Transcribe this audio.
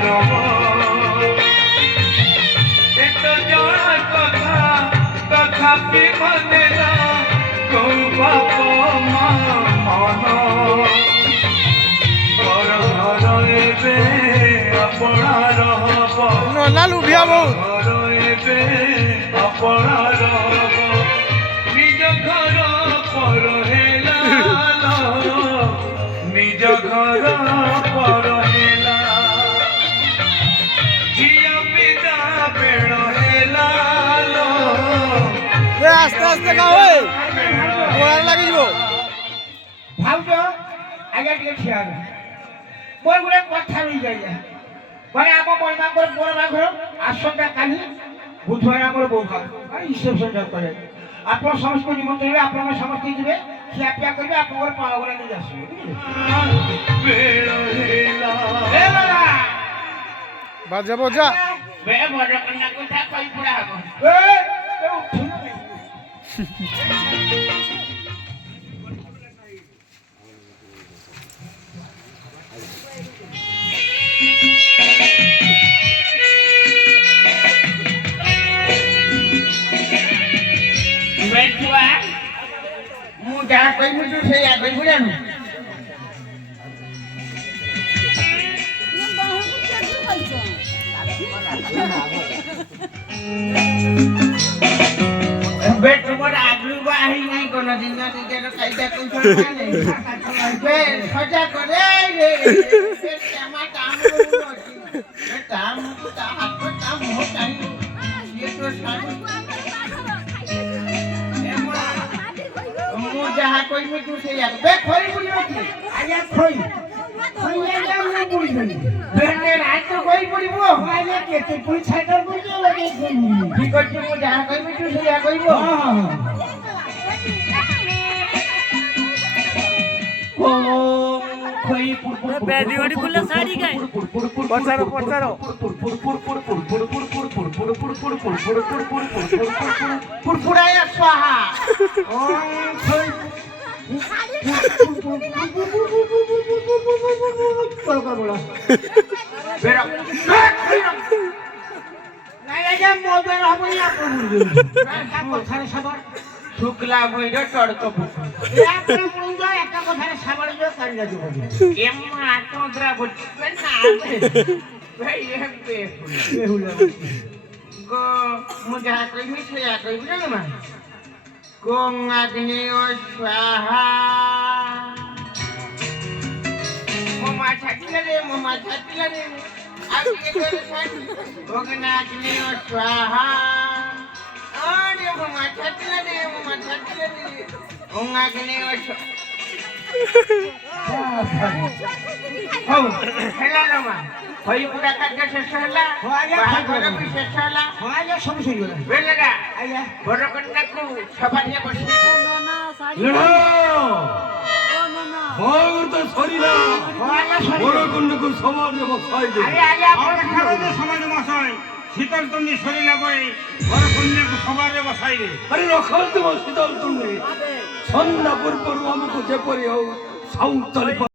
গৌরব এত জনা কথা তথাপি মনে না কৌ বাপ মা মন ঘর ঘর এবে আপনার হব লালু ভিয়া বহুত ঘর এবে আপনার হব নিজ ঘর পর হেলা নিজ ঘর পর হেলা ঝিয়া পিতা বেড় হেলা আস্তে আস্তে খাও গোড়ার লাগি যাব ভাবছ আগে টিকে ঠিয়া বই গুলো কথা রই যাই মানে আমার বড় মাঘর আসনটা কালি বুধবার আমার বৌভাগ রিসেপশন করে আপনার সমস্ত নিমন্ত্রণ হবে আপনারা সমস্ত দিবে খিয়া পিয়া করবে আপনার পাওয়া গুলো নিয়ে আসবে বেড় হেলা বাজা বাজা বেড়ে বড় কন্যা কোথা কই পুরা হবো ମୁଁ ଯାହା କହିବି ତୁ ସେଇଆ କହିବୁ ଜାଣୁ ଏବେ ତୁମର ଆଗରୁ ବାହି ନାହିଁ କଣ ଦିନ ନିଜର ଖାଇଟା ସଜା କରେ ମୁଁ ଯାହା କହିବି ତୁ ସେଇଆ ଖୋଇ ବୁଲିବ କି ଆଜ୍ଞା ଖୋଇ ରାତ କହି ପଡିବ କେତେ ପଇସା ଠିକ ଅଛି ମୁଁ ଯାହା କହିବି ତୁ ସେଇଆ କହିବ ପଚାର ପଚାର ফুরফুরায়া স্বাহা শুক্লা বইর টড়ক একটা কথার সাবার আত্মদ্রা বুঝবেন না গো মু যাহা কইমি সেইয়া কইবি না মা গং আগ্নেয় স্বাহা মোমা ছাটিলা রে আগে করে ছাটি গং আগ্নেয় স্বাহা আরে মোমা ছাটিলা রে গং আগ্নেয় হও হেলা না মা হই পুরা কাজ শেষ হলা বাহাঘর বি শেষ হলা আয়া সব শুই গলা বেলেগা আয়া বড় কন্যাকু সভায় বসে তো শরীরা বড় কন্যাকু সমাজে বসাই দে আয়া আপনার সমাজে বসাই শীতল তুমি শরীরা বই বড় কন্যাকু সমাজে বসাই রে আরে রখাল তোমার শীতল তুমি সন্ধ্যা পূর্বରୁ ଆମକୁ ଯେପରି ହଉ ସାଉତଳି